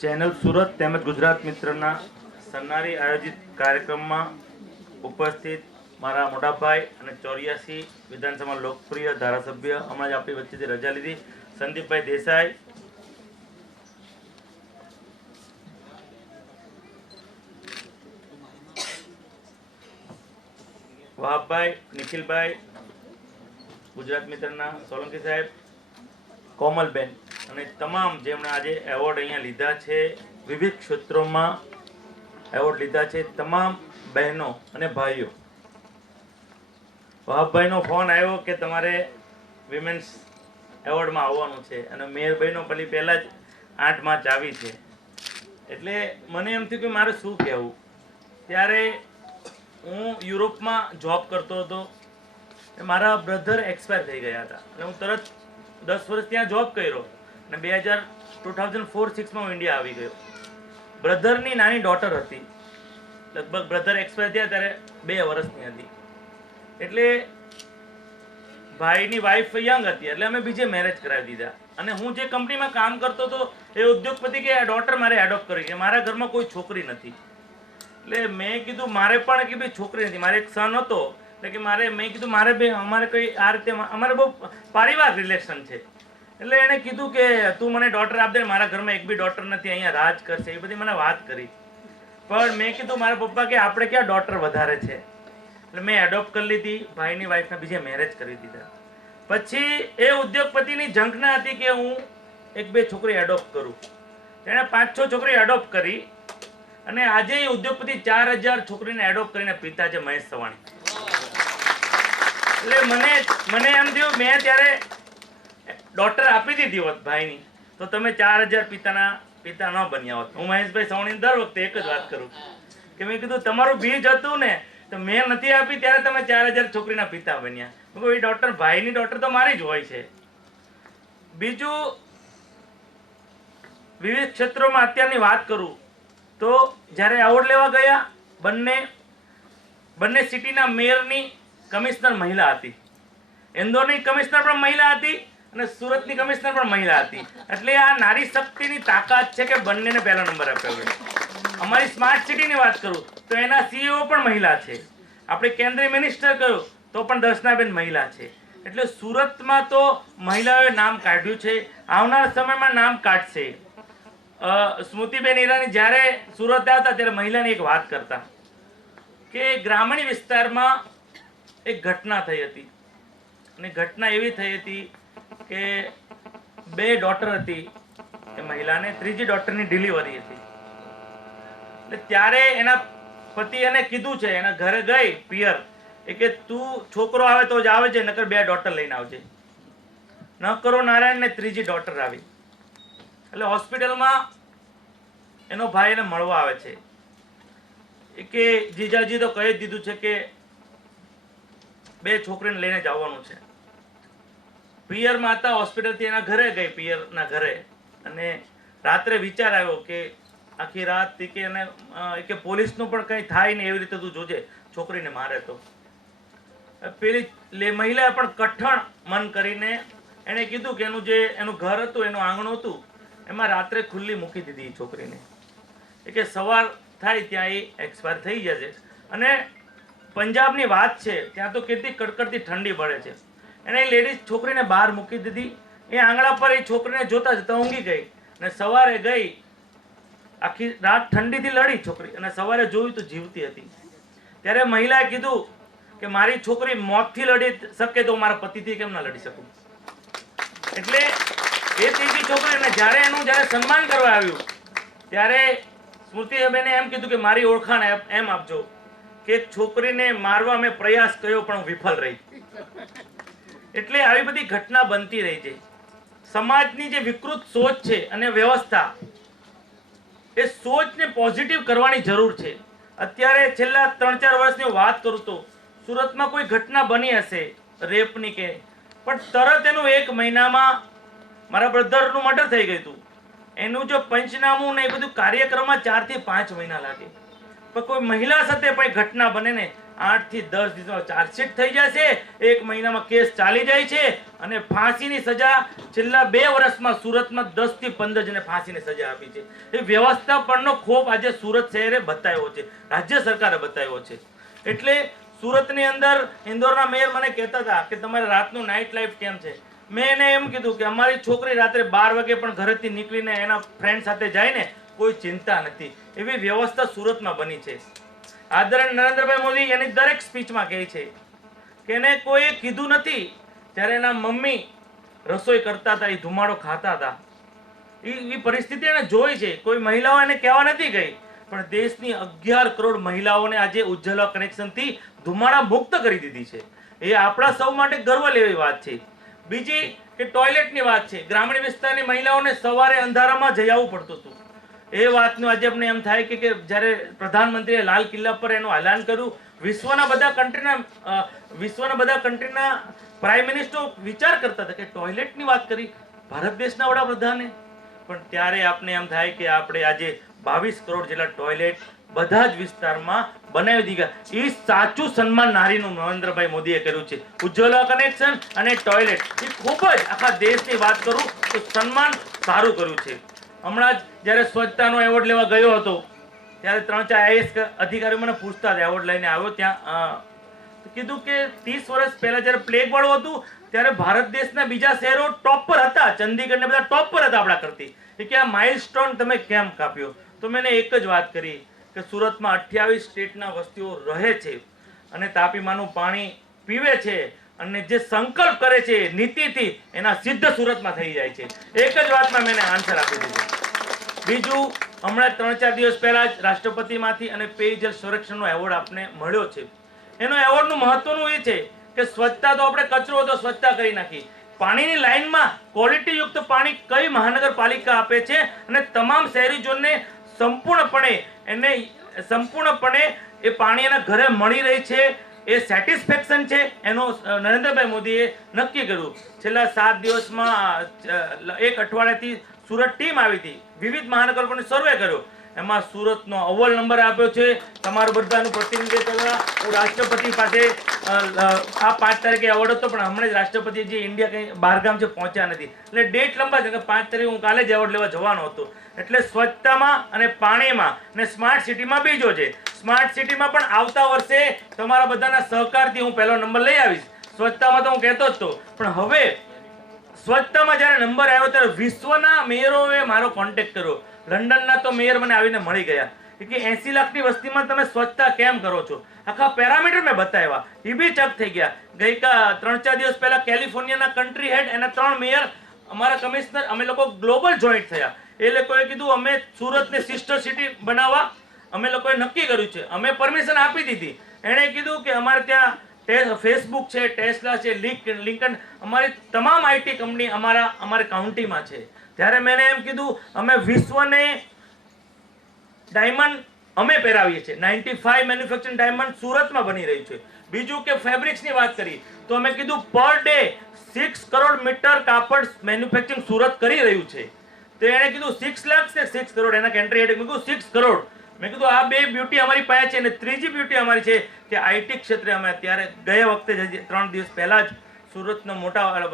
ચેનલ સુરત તેમજ ગુજરાત મિત્રના સન્નારી આયોજિત કાર્યક્રમમાં ઉપસ્થિત મારા મોટાભાઈ અને 84 વિધાનસભા લોકપ્રિય ધારાસભ્ય હમણાં જ આપણી વચ્ચેથી રજા લીધી સંદીપભાઈ દેસાઈ, વહાબભાઈ, નિખિલભાઈ, ગુજરાત મિત્રના સોલંકી સાહેબ, કોમલબેન અને તમામ જેમણે આજે એવોર્ડ અહીંયા લીધા છે, વિવિધ ક્ષેત્રોમાં એવોર્ડ લીધા છે, તમામ બહેનો અને ભાઈઓ. વહાબભાઈનો ફોન આવ્યો કે તમારે વિમેન્સ એવોર્ડમાં આવવાનું છે અને મેયરભાઈનો પહેલાં જ 8 માર્ચ આવી છે. એટલે મને એમ થયું કે મારે શું કહેવું. ત્યારે હું યુરોપમાં જોબ કરતો હતો. મારા બ્રધર એક્સપાયર થઈ ગયા હતા અને હું તરત 10 વર્ષ ત્યાં જોબ કર્યો અને 2004-6માં હું ઇન્ડિયા આવી ગયો. બ્રધરની નાની ડોટર હતી, લગભગ બ્રધર એક્સપાયર થયા ત્યારે 2 વર્ષની હતી. એટલે ભાઈની વાઈફ યંગ હતી એટલે અમે બીજે મેરેજ કરાવી દીધા. અને હું જે કંપનીમાં કામ કરતો હતો એ ઉદ્યોગપતિ કે આ ડોટર મારે એડોપ્ટ કરી કે મારા ઘરમાં કોઈ છોકરી નથી. એટલે મેં કીધું મારે પણ કે ભાઈ છોકરી નથી, મારે એક સન હતો એટલે કે મેં કીધું મારે બે અમારે કોઈ આ રીતે અમારે બહુ પારિવાર રિલેશન છે. એટલે એણે કીધું કે તું મને ડોટર આપ દે, મારા ઘરમાં એક બી ડોટર નથી, અહીંયા રાજ કરશે, એ બધી મને વાત કરી. પણ મેં કીધું મારા પપ્પા કે આપણે ક્યાં ડોટર વધારે છે. એટલે મેં એડોપ્ટ કરી લીધી, ભાઈની વાઈફના બીજે મેરેજ કરી દીધા. પછી એ ઉદ્યોગપતિની ઝંખના હતી કે હું 1-2 છોકરી એડોપ્ટ કરું. તેણે 5-6 છોકરી એડોપ્ટ કરી અને આજે એ ઉદ્યોગપતિ 4000 છોકરીને એડોપ્ટ કરીને પિતા છે મહેશ સવાણી. એટલે મને એમ થયું મેં ત્યારે ડોટર આપી દીધી હોત ભાઈની તો તમે 4000 પિતા ન બન્યા હોત. હું મહેશભાઈ સવાણીની દર વખતે એક જ વાત કરું કે મેં કીધું તમારું બીજ હતું ને તો મેં નથી આપી ત્યારે તમે 4000 છોકરીના પિતા બન્યા. એ ડોટર ભાઈની ડોટર તો મારી જ હોય છે. બીજું વિવિધ ક્ષેત્રોમાં અત્યારની વાત કરું તો જ્યારે એવોર્ડ લેવા ગયા બંને સિટીના મેયરની કમિશનર મહિલા હતી, ઇન્દોરની કમિશનર પણ મહિલા હતી અને સુરતની કમિશનર પણ મહિલા હતી. એટલે આ નારી શક્તિની તાકાત છે કે બંનેને પહેલો નંબર આપ્યો. અમારી સ્માર્ટ સિટીની વાત કરું તો એના CEO પણ મહિલા છે. આપણે કેન્દ્રીય મિનિસ્ટર કહ્યું તો પણ દર્શનાબેન મહિલા છે. એટલે સુરતમાં તો મહિલાઓએ નામ કાઢ્યું છે, આવનાર સમયમાં નામ કાઢશે. સ્મૃતિબેન ઈરાની જ્યારે સુરત આવ્યા હતા ત્યારે મહિલાની એક વાત કરતા કે ગ્રામીણ વિસ્તારમાં એક ઘટના થઈ હતી અને ઘટના એવી થઈ હતી કે 2 ડોટર હતી એ મહિલાને, 3જી ડોટરની ડિલિવરી હતી. એટલે ત્યારે એના પતિ એને કીધું છે, એના ઘરે ગઈ પિયર કે તું છોકરો આવે તો જ આવે છે, નકર 2 ડોટર લઈને આવજે. ન કરો નારાયણ ને 3જી ડોટર આવી. એટલે હોસ્પિટલમાં એનો ભાઈ એને મળવા આવે છે કે જીજાજી તો કહી દીધું છે કે 2 છોકરીને લઈને જ આવવાનું છે. પિયર માતા હોસ્પિટલથી એના ઘરે ગઈ, પિયરના ઘરે, અને રાત્રે વિચાર આવ્યો કે આખી રાત કે પોલીસનું પણ કંઈ થાય ને એવી રીતે તું જોજે, છોકરીને મારે તો. પેલી મહિલાએ પણ કઠણ મન કરીને એણે કીધું કે એનું ઘર હતું, એનું આંગણું હતું, એમાં રાત્રે ખુલ્લી મૂકી દીધી છોકરીને. કે સવાર થાય ત્યાં એ એક્સપાયર થઈ જશે. અને પંજાબની વાત છે ત્યાં તો કેટલી કડકડતી ઠંડી પડે છે. એને લેડીઝ છોકરીને બહાર મૂકી દીધી. એ આંગણા પર એ છોકરીને જોતા જતા ઊંઘી ગઈ અને સવારે ગઈ, આખી રાત ઠંડીથી લડી છોકરી અને સવારે જોયું તો જીવતી હતી. ત્યારે મહિલાએ કીધું કે મારી છોકરી મોતથી લડી શકે તો મારા પતિથી કેમ ના લડી શકું. એટલે એ 3જી છોકરીને જ્યારે સન્માન કરવા આવ્યું ત્યારે સ્મૃતિબેને એમ કીધું કે મારી ઓળખાણ એમ આપજો કે એક છોકરીને મારવા મેં પ્રયાસ કર્યો પણ વિફળ રહી. એટલે આવી બધી ઘટના બનતી રહી છે. સમાજની જે વિકૃત સોચ છે અને વ્યવસ્થા, એ સોચને પોઝિટિવ કરવાની જરૂર છે. અત્યારે છેલ્લા 3-4 વર્ષની વાત કરું તો સુરતમાં કોઈ ઘટના બની હશે રેપની કે, પણ તરત એનું 1 મહિનામાં મારા બ્રધરનું મર્ડર થઈ ગયું હતું. એનું જો પંચનામું ને એ બધું કાર્યક્રમમાં 4 થી 5 મહિના લાગે. પણ કોઈ મહિલા સાથે પણ ઘટના બને ને 8 થી 10 દિવસમાં ચાર્જશીટ થઈ જશે, 1 મહિનામાં કેસ ચાલી જાય છે અને ફાંસીની સજા છેલ્લા 2 વર્ષમાં સુરતમાં 10 થી 15 જણને ફાંસીની સજા આપી છે. એ વ્યવસ્થાપનનો ખોફ આજે સુરત શહેરે બતાવ્યો છે, રાજ્ય સરકારે બતાવ્યો છે. એટલે સુરતની અંદર ઇન્દોરના મેયર મને કહેતા હતા કે તમારે રાતનું નાઇટ લાઈફ કેમ છે. મેં એને એમ કીધું કે અમારી છોકરી રાત્રે 12 વાગે પણ ઘરેથી નીકળીને એના ફ્રેન્ડ સાથે જાય ને, કોઈ ચિંતા નથી. એવી વ્યવસ્થા સુરતમાં બની છે. આદરણીય નરેન્દ્રભાઈ મોદી એની દરેક સ્પીચમાં કહે છે કે એને કોઈએ કીધું નથી જ્યારે એના મમ્મી રસોઈ કરતા હતા, એ ધુમાડો ખાતા હતા. એ પરિસ્થિતિ એને જોઈ છે. કોઈ મહિલાઓ એને કહેવા નથી ગઈ, પણ દેશની 11 કરોડ મહિલાઓને આજે ઉજ્જવલા કનેક્શનથી ધુમાડા મુક્ત કરી દીધી છે. એ આપણા સૌ માટે ગર્વ લેવી વાત છે. બીજી કે ટોયલેટની વાત છે. ગ્રામીણ વિસ્તારની મહિલાઓને સવારે અંધારામાં જઈ આવવું પડતું હતું. એ વાતનું આજે અમને એમ થાય કે જ્યારે પ્રધાનમંત્રીએ લાલ કિલ્લા પર એનું એલાન કર્યું, વિશ્વના બધા કન્ટ્રીના પ્રાઇમ મિનિસ્ટરો વિચાર કરતા હતા કે ટોયલેટની વાત કરી ભારત દેશના વડાપ્રધાને. પણ ત્યારે આપને એમ થાય કે આપણે આજે 22 કરોડ જેટલા ટોયલેટ બધા જ વિસ્તારમાં બનાવી દીધા. એ સાચું સન્માન નારીનું નરેન્દ્રભાઈ મોદીએ કર્યું છે. ઉજ્જવલા કનેક્શન અને ટોયલેટ, એ ખૂબ જ આખા દેશની વાત કરું તો સન્માન સારું કર્યું છે. હમણાં જ જ્યારે સ્વચ્છતાનો એવોર્ડ લેવા ગયો હતો ત્યારે 3-4 IAS અધિકારીઓ મને પૂછતા હતા, એવોર્ડ લઈને આવ્યો ત્યાં કીધું કે 30 વર્ષ પહેલા જ્યારે પ્લેગ વાળું હતું ત્યારે ભારત દેશના બીજા શહેરો ટોપ પર હતા, ચંદીગઢ ને બધા ટોપ પર હતા આપણા કરતી. કે આ માઇલસ્ટોન તમે કેમ કાપ્યો? તો મેં એક જ વાત કરી કે સુરતમાં 28 સ્ટેટના વસ્તીઓ રહે છે અને તાપીમાનું પાણી પીવે છે અને જે સંકલ્પ કરે છે નીતિથી એના સિદ્ધ સુરતમાં થઈ જાય છે. એક જ વાતમાં મેં આન્સર આપી દીધો. બીજું, હમણાં 3-4 દિવસ પહેલા જ રાષ્ટ્રપતિમાંથી અને પેયજલ સંરક્ષણનો એવોર્ડ આપને મળ્યો છે. એનો એવોર્ડનું મહત્વનું એ છે કે સ્વચ્છતા તો આપણે કચરો હતો સ્વચ્છતા કરી નાખી. પાણીની લાઈનમાં ક્વોલિટી યુક્ત પાણી કઈ મહાનગરપાલિકા આપે છે અને તમામ શહેરીજનોને સંપૂર્ણપણે એ પાણી એના ઘરે મળી રહી છે, એ સેટિસ્ફેક્શન છે. એનો નરેન્દ્રભાઈ મોદીએ નક્કી કર્યું. છેલ્લા 7 દિવસમાં 1 અઠવાડિયાથી સુરત ટીમ આવી હતી, વિવિધ મહાનગરપાલિકાનો સર્વે કર્યો. એમાં સુરતનો અવ્વલ નંબર આપ્યો છે. તમારું બધાનું પ્રતિનિધિત્વ કરવા હું રાષ્ટ્રપતિ પાસે આ 5 તારીખે એવોર્ડ હતો, પણ હમણાં જ રાષ્ટ્રપતિ જે ઇન્ડિયા કંઈ બહારગામ છે પહોંચ્યા નથી, એટલે ડેટ લંબા છે કે 5 તારીખે હું કાલે જ એવોર્ડ લેવા જવાનો હતો. એટલે સ્વચ્છતામાં અને પાણીમાં અને સ્માર્ટ સિટીમાં બીજો છે. સ્માર્ટ સિટીમાં પણ આવતા વર્ષે તમારા બધાના સહકારથી હું પહેલો નંબર લઈ આવીશ. સ્વચ્છતામાં તો હું કહેતો જ હતો, પણ હવે સ્વચ્છતામાં જ્યારે નંબર આવ્યો ત્યારે વિશ્વના મેયરોએ મારો કોન્ટેક્ટ કર્યો. લંડનના તો મેયર મને આવીને મળી ગયા કે 80 લાખની વસ્તીમાં તમે સ્વચ્છતા કેમ કરો છો? આખા પેરામીટર મેં બતાવ્યા. એ બી ચક થઈ ગયા. 3-4 દિવસ પહેલા કેલિફોર્નિયાના કન્ટ્રી હેડ એના 3 મેયર, અમારા કમિશનર, અમે લોકો ગ્લોબલ જોઈન્ટ થયા. એ લોકોએ કીધું અમે સુરતને સિસ્ટર સિટી બનાવવા અમે લોકોએ નક્કી કર્યું છે. અમે પરમિશન આપી દીધી. એણે કીધું કે અમારે ત્યાં ફેસબુક છે, ટેસ્લા છે, લિંકન, અમારી તમામ IT કંપની અમારી કાઉન્ટીમાં છે. ત્યારે મેં એમ કીધું અમે વિશ્વને ડાયમંડ અમે પહેરાવીએ છીએ. 95 મેન્યુફેક્ચરિંગ ડાયમંડ સુરતમાં બની રહ્યું છે. બીજું કે ફેબ્રિક્સની વાત કરી તો અમે કીધું પર ડે 6 કરોડ મીટર કાપડ મેન્યુફેક્ચરિંગ સુરત કરી રહ્યું છે. તો એણે કીધું 6 લાખ ને 6 કરોડ, એના કેન્ટ્રી હેડ મેં કીધું 6 કરોડ. મેં કીધું આ 2 બ્યુટી અમારી પાસે છે અને ત્રીજી બ્યુટી અમારી છે કે IT ક્ષેત્રે અમે અત્યારે ગયા વખતે 3 દિવસ પહેલા જ સુરતનો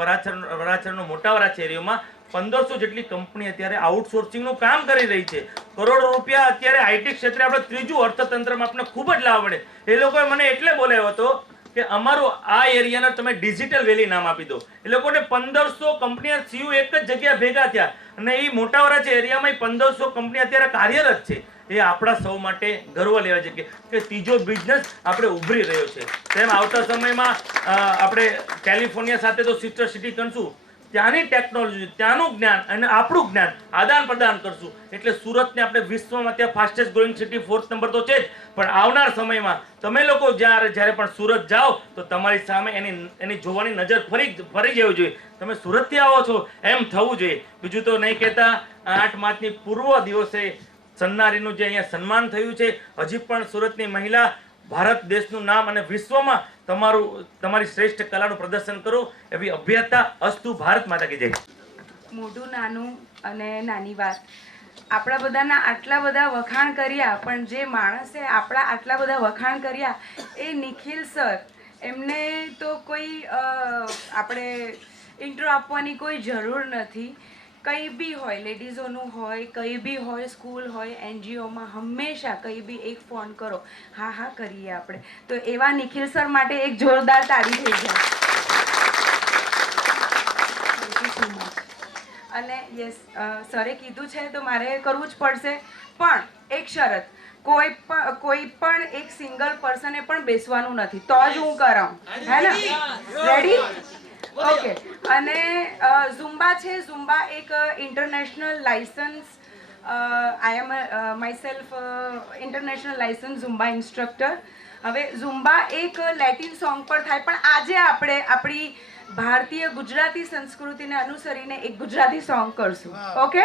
વરાછરનો મોટા વરાછ એરિયામાં 1500 જેટલી કંપની અત્યારે આઉટસોર્સિંગનું કામ કરી રહી છે. કરોડો રૂપિયા અત્યારે IT ક્ષેત્રે આપણે ત્રીજું અર્થતંત્રમાં આપણે ખૂબ જ લાભ મળે. એ લોકોએ મને એટલે બોલાવ્યો હતો કે અમારું આ એરિયાને તમે ડિજિટલ વેલી નામ આપી દો. એ લોકોને 1500 કંપની CEO એક જ જગ્યા ભેગા થયા અને એ મોટા વરાછ એરિયામાં 1500 કંપની અત્યારે કાર્યરત છે. એ આપણા સૌ માટે ગર્વ લેવા છે કે ત્રીજો બિઝનેસ આપણે ઉભરી રહ્યો છે. તેમ આવતા સમયમાં આપણે કેલિફોર્નિયા સાથે તો સિસ્ટર સિટી કરશું, ત્યાંની ટેકનોલોજી, ત્યાંનું જ્ઞાન અને આપણું જ્ઞાન આદાન પ્રદાન કરશું. એટલે સુરતને આપણે વિશ્વમાં ત્યાં fastest growing city 4th number તો છે જ, પણ આવનાર સમયમાં તમે લોકો જ્યારે પણ સુરત જાઓ તો તમારી સામે એની જોવાની નજર ફરી જવી જોઈએ. તમે સુરતથી આવો છો એમ થવું જોઈએ. બીજું તો નહીં કહેતા, 8 માર્ચની પૂર્વ દિવસે સન્નારીનું જે અહીંયા સન્માન થયું છે, હજી પણ સુરતની મહિલા ભારત દેશનું નામ અને વિશ્વમાં તમારી શ્રેષ્ઠ કલાનું પ્રદર્શન કરો એવી અભ્યર્થના. અસ્તુ. ભારત માતા કી જય. મોટું નાનું અને નાની વાત, આપણા બધાના આટલા બધા વખાણ કર્યા, પણ જે માણસે આપણા આટલા બધા વખાણ કર્યા એ નિખિલ સર. એમને તો કોઈ આપણે ઇન્ટ્રો આપવાની કોઈ જરૂર નથી. કંઈ બી હોય, લેડીઝોનું હોય, કંઈ બી હોય, સ્કૂલ હોય, એનજીઓમાં હંમેશા કંઈ બી એક ફોન કરો, હા હા કરીએ આપણે. તો એવા નિખિલ સર માટે એક જોરદાર તાળી થઈ જાય. Thank you so much. અને યસ, સરે કીધું છે તો મારે કરવું જ પડશે, પણ એક શરત, કોઈ પણ એક સિંગલ પર્સને પણ બેસવાનું નથી, તો જ હું કરાવું. હે ને? રેડી? ઓકે. અને ઝુમ્બા છે. ઝુમ્બા એક international licence, I am myself international licence Zumba instructor. હવે ઝુમ્બા એક લેટિન સોંગ પર થાય, પણ આજે આપણે આપણી ભારતીય ગુજરાતી સંસ્કૃતિને અનુસરીને એક ગુજરાતી સોંગ કરશું. ઓકે?